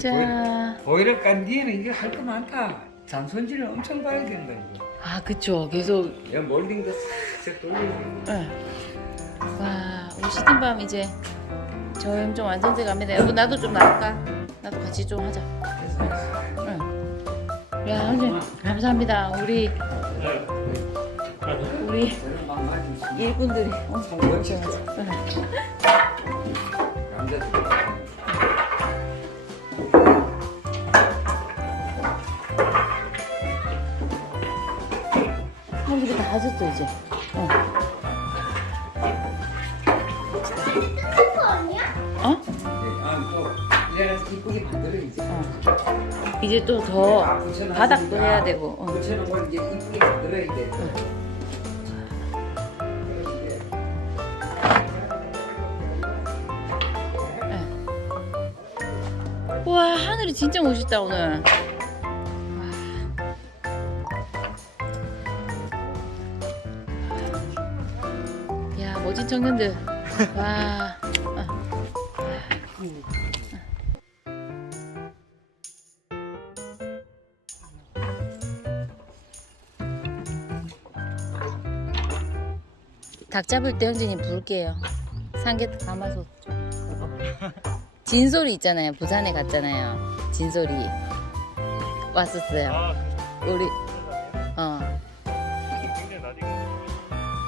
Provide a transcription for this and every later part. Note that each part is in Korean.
자, 보이러 깐 뒤에는 이게 할 거 많다. 잔손질을 엄청 봐야 된다 이거. 아 그쵸. 계속 야 몰딩도 싹싹 돌리고. 응. 와, 우리 시팅밤 이제 저염 좀 완전돼 갑니다. 여보 나도 좀 나갈까? 나도 같이 좀 하자. 응. 야, 형님 감사합니다. 우리 우리 막. 일꾼들이 엄청 멋지죠. 응. 남자들. 어, 다 하셨어 이제. 어. 어? 아또 내가 이쁘게 만들어야지. 어. 이제 또더 바닥도 해야 되고. 어. 붙여놓은 걸 이제 이쁘게 만들어야 돼. 와 하늘이 진짜 멋있다 오늘. 멋진 청년들. 와. 어. 닭 잡을 때 형진이 부를게요. 삼계탕 좀. 진솔이 있잖아요. 부산에 갔잖아요. 진솔이 왔었어요. 아, 우리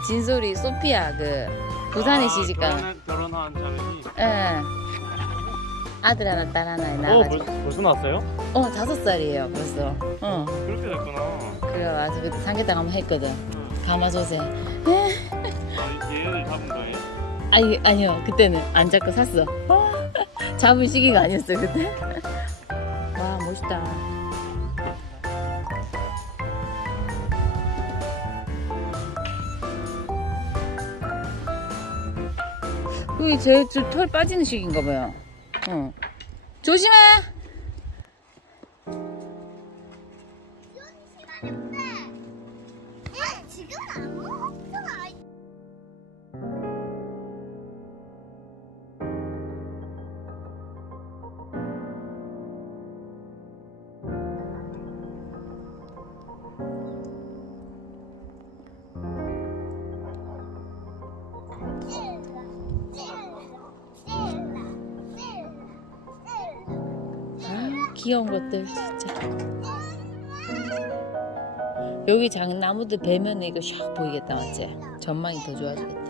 진솔이 소피아 그 부산에 시집간 결혼, 결혼한 자매니 예. 아들 하나 딸 하나 어 낳아가지고. 벌, 벌써 나왔어요? 어 다섯 살이에요 벌써. 어. 그렇게 됐구나. 그래 와서 그때 삼계탕 한번 했거든. 응. 가마솥에. 아 얘를 잡은 거예요? 아니 아니요. 그때는 안 잡고 샀어. 잡을 시기가 아니었어 그때. 와 멋있다 그게 제털 빠지는 시기인가 봐요. 어. 조심해 귀여운 것들 진짜. 여기 장 나무들 배면 이거 샥 보이겠다 맞지? 전망이 더 좋아지겠다.